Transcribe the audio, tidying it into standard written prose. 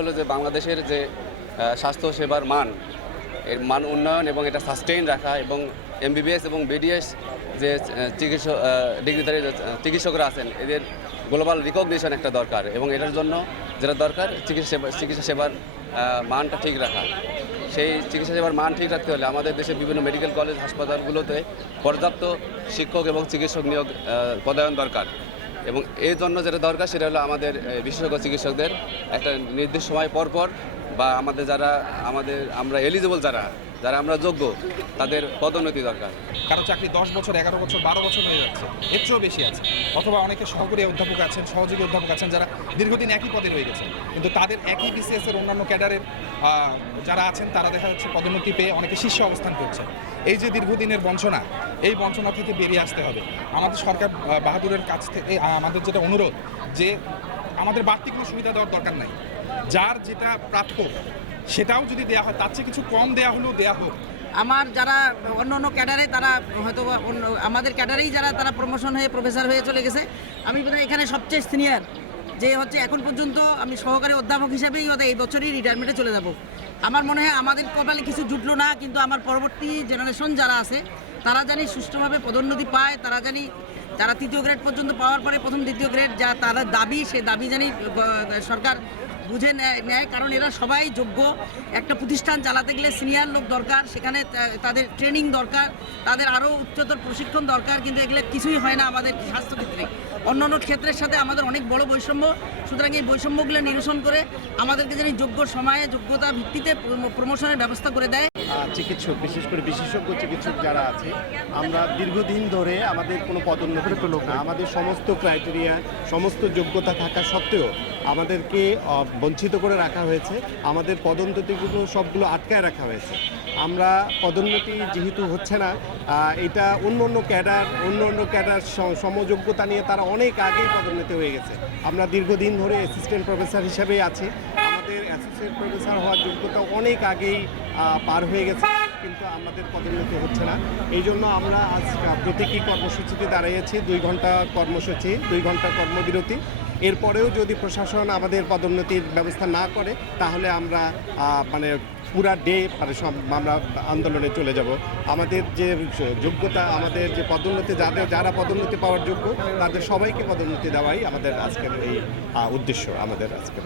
হলো যে বাংলাদেশের যে স্বাস্থ্য সেবার মান, এর মান উন্নয়ন এবং এটা সাস্টেইন রাখা, এবং এমবিবিএস এবং বিডিএস যে ডিগ্রিধারী চিকিৎসকরা আছেন এদের গ্লোবাল রিকগনিশন একটা দরকার, এবং এটার জন্য যেটা দরকার চিকিৎসা সেবার মানটা ঠিক রাখা। সেই চিকিৎসা সেবার মান ঠিক রাখতে হলে আমাদের দেশের বিভিন্ন মেডিকেল কলেজ হাসপাতালগুলোতে পর্যাপ্ত শিক্ষক এবং চিকিৎসক নিয়োগ পদায়ন দরকার। এবং এই জন্য যেটা দরকার সেটা হলো আমাদের বিশেষজ্ঞ চিকিৎসকদের একটা নির্দিষ্ট সময় পর বা আমরা এলিজিবল যারা আমরা যোগ্য তাদের পদোন্নতি দরকার। কারো চাকরি 10 বছর, 11 বছর, 12 বছর হয়ে যাচ্ছে, এর চেয়েও বেশি আছে। অথবা অনেকে সহকারী অধ্যাপক আছেন, সহযোগী অধ্যাপক আছেন যারা দীর্ঘদিন একই পদে রয়ে গেছেন, কিন্তু তাদের একই বিসিএস এর অন্যান্য ক্যাডারের যারা আছেন তারা দেখা যাচ্ছে পদোন্নতি পেয়ে অনেকে শীর্ষে অবস্থান করছে। এই যে দীর্ঘদিনের বঞ্চনা, এই বঞ্চনা থেকে বেরিয়ে আসতে হবে। আমাদের সরকার বাহাদুরের কাছ থেকে আমাদের যেটা অনুরোধ যে আমাদের বাড়তি কোনো সুবিধা দেওয়ার দরকার নাই, যার যেটা প্রাপ্য সেটাও যদি দেওয়া হয় তার চেয়ে কিছু কম দেওয়া হলেও দেওয়া হোক। আমার যারা অন্য ক্যাডারে তারা হয়তো আমাদের ক্যাডারেই যারা তারা প্রমোশন হয়ে প্রফেসর হয়ে চলে গেছে, আমি বোধহয় এখানে সবচেয়ে সিনিয়র যে হচ্ছে এখন পর্যন্ত আমি সহকারী অধ্যাপক হিসেবেই হয়তো এই বছরই রিটায়ারমেন্টে চলে যাব। আমার মনে হয় আমাদের কপালে কিছু জুটলো না, কিন্তু আমার পরবর্তী জেনারেশন যারা আছে তারা জানি সুষ্ঠুভাবে পদোন্নতি পায়, তারা জানি যারা তৃতীয় গ্রেড পর্যন্ত পাওয়ার পরে প্রথম দ্বিতীয় গ্রেড যা তাদের দাবি, সে দাবি জানি সরকার বুঝে নেয়। কারণ এরা সবাই যোগ্য। একটা প্রতিষ্ঠান চালাতে গেলে সিনিয়র লোক দরকার, সেখানে তাদের ট্রেনিং দরকার, তাদের আরও উচ্চতর প্রশিক্ষণ দরকার, কিন্তু এগুলো কিছুই হয় না আমাদের স্বাস্থ্যক্ষেত্রে। অন্যান্য ক্ষেত্রের সাথে আমাদের অনেক বড় বৈষম্য। সুতরাং এই বৈষম্যগুলো নিরসন করে আমাদেরকে যেন যোগ্য সময়ে যোগ্যতা ভিত্তিতে প্রমোশনের ব্যবস্থা করে দেয়। চিকিৎসক, বিশেষ করে বিশেষজ্ঞ চিকিৎসক যারা আছে, আমরা দীর্ঘদিন ধরে আমাদের কোনো পদোন্নতি হলো না। আমাদের সমস্ত ক্রাইটেরিয়া, সমস্ত যোগ্যতা থাকা সত্ত্বেও আমাদেরকে বঞ্চিত করে রাখা হয়েছে। আমাদের পদোন্নতিগুলো সবগুলো আটকায় রাখা হয়েছে। আমরা পদোন্নতি যেহেতু হচ্ছে না, এটা অন্য ক্যাডার সমযোগ্যতা নিয়ে তারা অনেক আগেই পদোন্নতি হয়ে গেছে। আমরা দীর্ঘদিন ধরে অ্যাসিস্ট্যান্ট প্রফেসর হিসেবেই আছি। আমাদের অ্যাসোসিয়েট প্রফেসর হওয়ার যোগ্যতা অনেক আগেই পার হয়ে গেছে, কিন্তু আমাদের পদোন্নতি হচ্ছে না। এই জন্য আমরা আজ প্রতীকী কর্মসূচিতে দাঁড়িয়েছি। 2 ঘন্টা কর্মসূচি, 2 ঘন্টা কর্মবিরতি। এরপরেও যদি প্রশাসন আমাদের পদোন্নতির ব্যবস্থা না করে তাহলে আমরা পুরা ডে আমরা আন্দোলনে চলে যাব। আমাদের যে যোগ্যতা, আমাদের যে পদোন্নতি, যারা পদোন্নতি পাওয়ার যোগ্য তাদের সবাইকে পদোন্নতি দেওয়াই আমাদের আজকের এই উদ্দেশ্য, আমাদের আজকের।